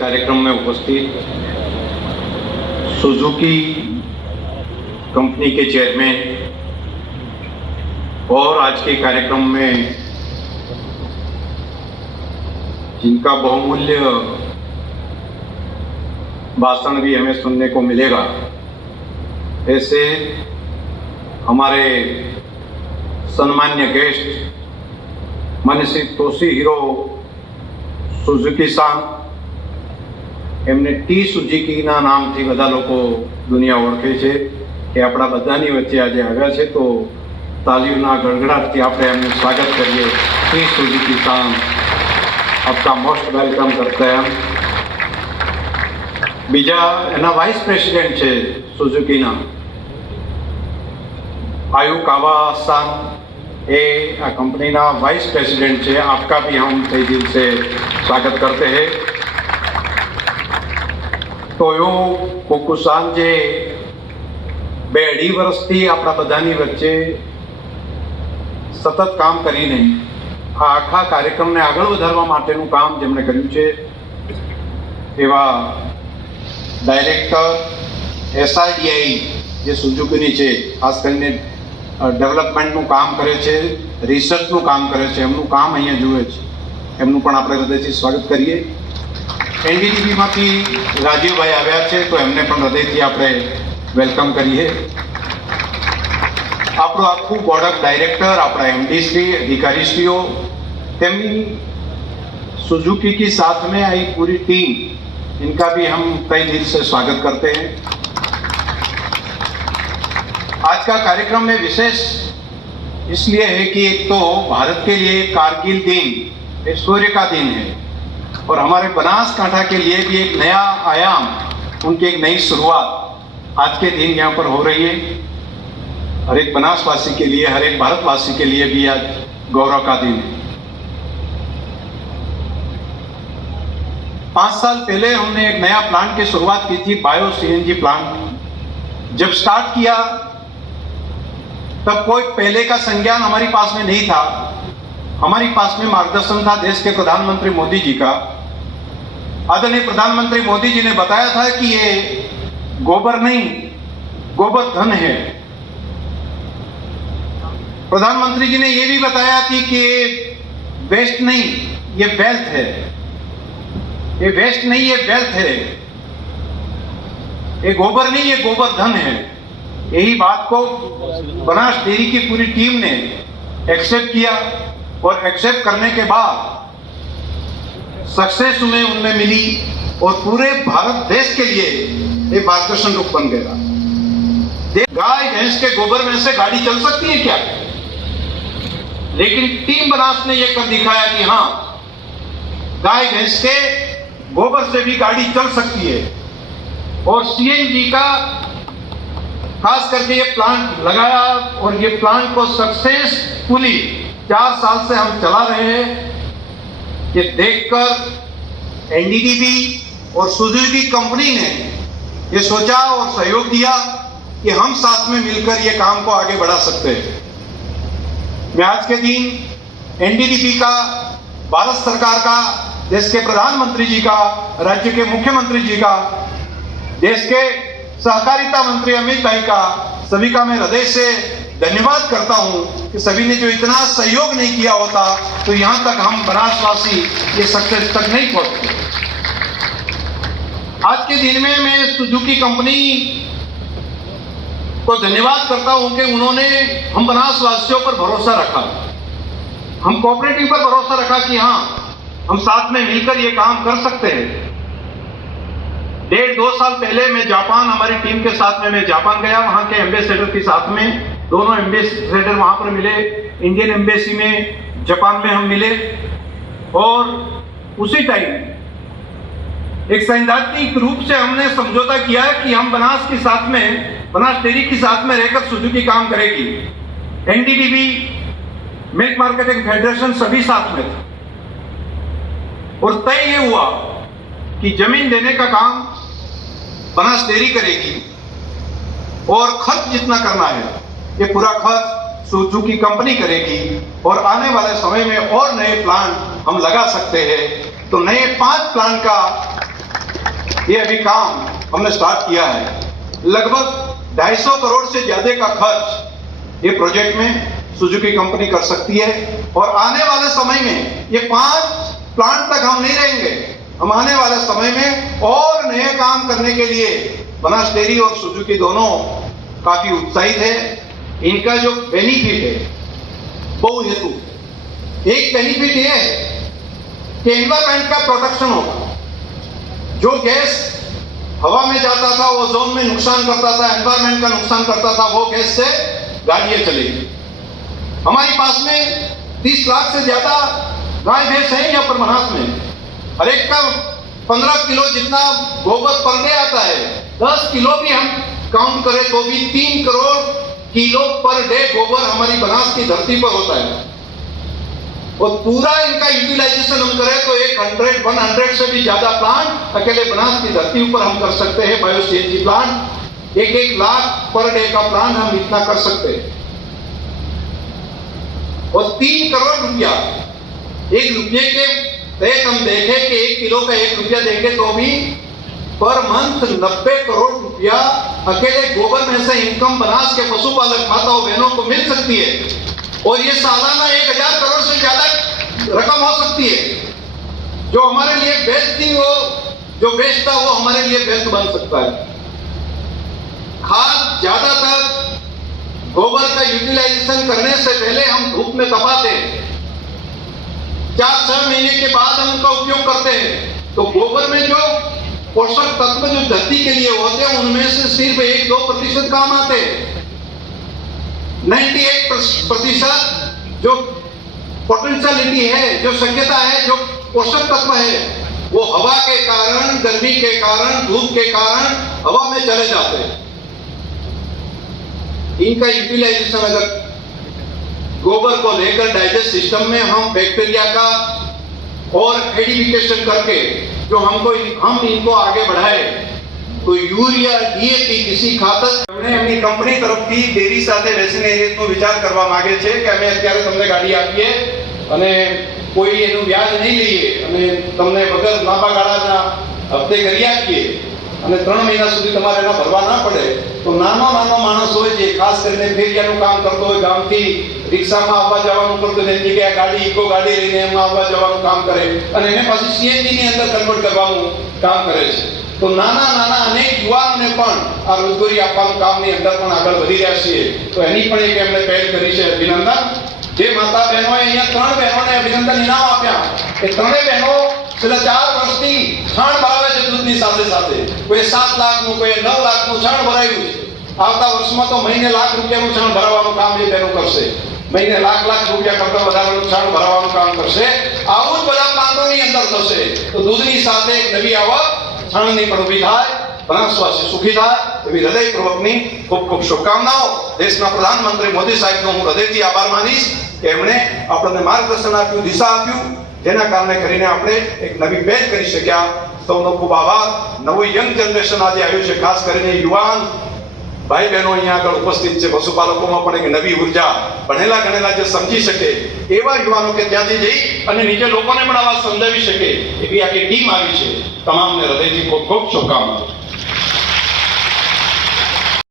कार्यक्रम में उपस्थित सुजुकी कंपनी के चेयरमैन और आज के कार्यक्रम में जिनका बहुमूल्य भाषण भी हमें सुनने को मिलेगा, ऐसे हमारे सम्मान्य गेस्ट मनीषी तोशी हीरो सुजुकी सांग એમને ટી સુઝુકીના નામથી બધા લોકો દુનિયા ઓળખે છે કે આપણા બધાની વચ્ચે આજે આવ્યા છે તો તાલીઓના ગડગડાટથી આપણે એમનું સ્વાગત કરીએ ટી સુઝુકી સાન આપકા મોસ્ટ વેલકમ કરતા એમ બીજા એના વાઇસ પ્રેસિડેન્ટ છે સુઝુકીના आयु कावासान ये कंपनी ना वाइस प्रेसिडेंट है आपका भी हम तय दिल से स्वागत करते हैं એવું કુકુસાન જે બે અઢી વર્ષથી આપણા બધાની વચ્ચે સતત કામ કરીને આ આખા કાર્યક્રમને આગળ વધારવા માટેનું કામ જેમણે કર્યું છે, એવા ડાયરેક્ટર, એસઆઈડીઆઈ જે સુઝુકીની છે, ખાસ કરીને ડેવલપમેન્ટનું કામ કરે છે, રિસર્ચનું કામ કરે છે, એમનું કામ અહીંયા જુએ છે. એમનું પણ આપણે હૃદયથી સ્વાગત કરીએ. એનડીટીવીમાંથી રાજીવભાઈ આવ્યા છે તો એમને પણ હૃદયથી આપણે વેલકમ કરીએ આપણું આખું બોર્ડ ઓફ ડાયરેક્ટર આપણા एमडी श्री अधिकारीश्रियों તેમની सुजुकी की साथ में आई पूरी टीम इनका भी हम तय दिल से स्वागत करते हैं आज का कार्यक्रम में विशेष इसलिए है कि एक तो भारत के लिए कारगिल दिन एक सूर्य का दिन है और हमारे बनासकांठा के लिए भी एक नया आयाम, उनकी एक नई शुरुआत आज के दिन यहाँ पर हो रही है। हर एक बनासवासी के लिए, हर एक भारतवासी के लिए भी आज गौरव का दिन है। पाँच साल पहले हमने एक नया प्लांट की शुरुआत की थी, बायो सीएनजी प्लांट। जब स्टार्ट किया, तब कोई पहले का संज्ञान हमारे पास में नहीं था। हमारे पास में मार्गदर्शन था देश के प्रधानमंत्री मोदी जी का। आदरणीय प्रधानमंत्री मोदी जी ने बताया था कि ये गोबर नहीं, गोबर धन है। प्रधानमंत्री जी ने ये भी बताया थी कि वेस्ट नहीं, ये वेल्थ है। ये वेस्ट नहीं, ये वेल्थ है। ये गोबर नहीं, ये गोबर धन है। यही बात को बनास डेयरी की पूरी टीम ने एक्सेप्ट किया। और एक्सेप्ट करने के बाद सक्सेस उन्हें उनमें मिली और पूरे भारत देश के लिए ये मार्गदर्शन रूप बन गया। गाय, भैंस के गोबर में से गाड़ी चल सकती है क्या? लेकिन टीम बनास ने यह कर दिखाया कि हाँ गाय, भैंस के गोबर से भी गाड़ी चल सकती है। और सीएनजी का खास करके ये प्लांट लगाया और ये प्लांट को सक्सेसफुली चार साल से हम चला रहे हैं ये देखकर एनडीडीबी और सुजुकी कंपनी ने ये सोचा और सहयोग दिया कि हम साथ में मिलकर ये काम को आगे बढ़ा सकते हैं। मैं आज के दिन एनडीडीपी का, भारत सरकार का, देश के प्रधानमंत्री जी का, राज्य के मुख्यमंत्री जी का, देश के सहकारिता मंत्री अमित भाई का, सभी का मैं हृदय से धन्यवाद करता हूँ कि सभी ने जो इतना सहयोग नहीं किया होता तो यहाँ तक हम बनासवासी ये सक्सेस तक नहीं पहुँचते। आज के दिन में मैं सुजुकी कंपनी को धन्यवाद करता हूँ कि उन्होंने हम बनासवासियों पर भरोसा रखा। हम कोऑपरेटिव पर भरोसा रखा कि हाँ हम साथ में मिलकर ये काम कर सकते हैं। डेढ़ दो साल पहले मैं जापान, हमारी टीम के साथ में मैं जापान गया, वहाँ के एम्बेसडर के साथ में। दोनों एम्बेसडर वहाँ पर मिले। इंडियन एम्बेसी में जापान में हम मिले। और उसी टाइम एक सैद्धांतिक रूप से हमने समझौता किया कि हम बनास के साथ में, बनास डेयरी के साथ में रहकर सुजुकी काम करेगी। एनडीडीबी, मिल्क मार्केटिंग फेडरेशन सभी साथ में थे। और तय ये हुआ कि ज़मीन देने का काम बनास डेयरी करेगी। और खर्च जितना करना है ये पूरा खर्च सुजुकी कंपनी करेगी और आने वाले समय में और नए प्लांट हम लगा सकते हैं। तो नए पाँच प्लांट का ये अभी काम हमने स्टार्ट किया है। लगभग 250 करोड़ से ज़्यादा का खर्च ये प्रोजेक्ट में सुजुकी कंपनी कर सकती है और आने वाले समय में ये पाँच प्लांट तक हम नहीं रहेंगे। हम आने वाले समय में और नए काम करने के लिए बनास डेयरी और सुजुकी दोनों काफ़ी उत्साहित है। इनका जो बेनिफिट है, बहु हेतु। एक बेनिफिट ये है कि एनवायरमेंट का प्रोटेक्शन होगा। जो गैस हवा में जाता था, वो जोन में नुकसान करता था एनवायरमेंट का नुकसान करता था, वो गैस से गाड़ियाँ चलेगी। हमारे पास में 30 लाख से ज़्यादा गाय भैंस है यहाँ पर महाराष्ट्र में। हर एक का 15 किलो जितना गोबर पर डे आता है 10 किलो भी हम काउंट करें तो भी तीन करोड़ किलो पर डे गोबर हमारी बनास की धरती पर होता है। और पूरा इनका यूटिलाइजेशन हम करें तो एक हंड्रेड वन हंड्रेड से भी ज़्यादा प्लांट अकेले बनास की धरती ऊपर हम कर सकते हैं बायो सीएनजी प्लांट एक एक लाख पर डे का प्लांट हम इतना कर सकते हैं। और तीन करोड़ रुपया। एक रुपये के रेट हम देखें कि एक किलो का एक रुपया देंगे तो भी पर मंथ नब्बे करोड़ रुपया अकेले गोबर में से इनकम बनास के पशुपालक माताओं बहनों को मिल सकती है। और ये सालाना एक हज़ार करोड़ से ज़्यादा रकम हो सकती है। जो हमारे लिए बेस्ट थी वो जो बेस्ट था, वो हमारे लिए बेस्ट बन सकता है। खाद ज़्यादातर गोबर का यूटिलाइजेशन करने से पहले हम धूप में तपाते हैं। चार छह महीने के बाद हम उनका उपयोग करते हैं। तो गोबर में जो पोषक तत्व जो धरती के लिए होते हैं, उनमें से सिर्फ़ एक दो प्रतिशत काम आते हैं। 98 प्रतिशत जो पोटेंशियलिटी है, जो शक्यता है, जो पोषक तत्व है, वो हवा के कारण, गर्मी के कारण, धूप के कारण हवा में चले जाते हैं। इनका यूटिलाइजेशन अगर गोबर को लेकर डाइजेस्ट सिस्टम में हम बैक्टीरिया का और एडिफिकेशन करके जो हमको हम इनको आगे बढ़ाए તો યુરિયા ડીએપી કિસી ખાતર એમણે એમની કંપની તરફથી ડેરી સાથે બેસીને એ રીતનો વિચાર કરવા માંગે છે કે અમે અત્યારે તમને ગાડી આપીએ અને કોઈ એનું વ્યાજ નહીં લઈએ અને તમને વગર લાંબા ગાળાના હપ્તે કરી આપીએ અને ત્રણ મહિના સુધી તમારે એના ભરવા ના પડે તો નાનો નાનો માણસ હોય છે ખાસ કરીને ફેરિયાનું કામ કરતો હોય ગામથી રિક્ષામાં આવવા જવાનું કરતો એની જગ્યાએ ગાડી, ઇકો ગાડી લઈને એમાં આવવા જવાનું કામ કરે. અને એને પાછી સીએનજી ની અંદર કન્વર્ટ કરવાનું કામ કરે છે. તો નાના નાના અનેક યુવાનોને પણ આ રોજગારી આપવાનું કામની અંદર પણ આગળ વધી રહ્યા છીએ. તો એની પણ એક એમણે પહેલ કરી છે અભિનંદન. જે માતા બહેનોએ અહીંયા ત્રણ બહેનોને અભિનંદન ઇનામ આપ્યા. એ ત્રણેય બહેનો છેલ્લા ચાર વર્ષથી છાણ ભરાવે છે દૂધની સાથે સાથે. કોઈ સાત લાખનું, કોઈ નવ લાખનું છાણ ભરાયું છે. આવતા વર્ષમાં તો મહિને લાખ રૂપિયાનું છાણ ભરાવાનું કામ એ બહેનો કરશે. મહિને લાખ લાખ રૂપિયા કરતા વધારે છાણ ભરાવાનું કામ કરશે. આવું જ બધા પ્રાંતોની અંદર થશે. તો દૂધની સાથે એક નવી આવક છાણની પણ ઊભી થાય બનાસવાસી સુખી થાય એવી હૃદયપૂર્વકની ખૂબ ખૂબ શુભકામનાઓ. દેશના પ્રધાનમંત્રી મોદી સાહેબનો હું હૃદયથી આભાર માનીશ કે એમણે આપણને માર્ગદર્શન આપ્યું, દિશા આપ્યું. જેના કારણે કરીને આપણે એક નવી પહેલ કરી શક્યા. સૌનો ખૂબ આભાર. નવું યંગ જનરેશન આજે આવ્યું છે, ખાસ કરીને યુવાન ભાઈ બહેનો અહીંયા આગળ ઉપસ્થિત છે, પશુપાલકોમાં પણ એક નવી ઊર્જા ભણેલા ગણેલા જે સમજી શકે, એવા યુવાનો કે ત્યાંથી જઈ અને નીચે લોકોને પણ આવા સમજાવી શકે, એવી આખી ટીમ આવી છે. તમામને હૃદયથી ખૂબ ખૂબ શુભકામનાઓ.